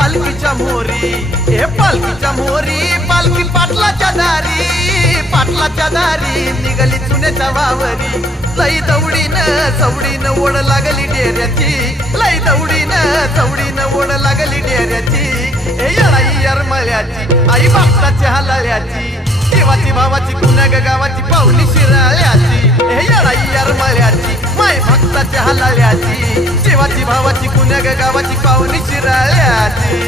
पालखीच्या मोरी, हे पालखीच्या मोरी, पालखी पाटलाच्या दारी निघाली चुन्याच्या वावरी. लई दौडीनं ओढ लागली डेऱ्याची, लई दौडीनं ओढ लागली डेऱ्याची. हे येळाई यरमळ्याची, आई बापटाच्या हलाल्याची, देवाची भावाची कुणग गावाची पाहुणी शिराळ्याची. हे येळाई यरमळ्याची, माय भक्ताच्या हलाल्याची, देवाची भावाची कुणग गावाची पाहुणी शिराळ्याची.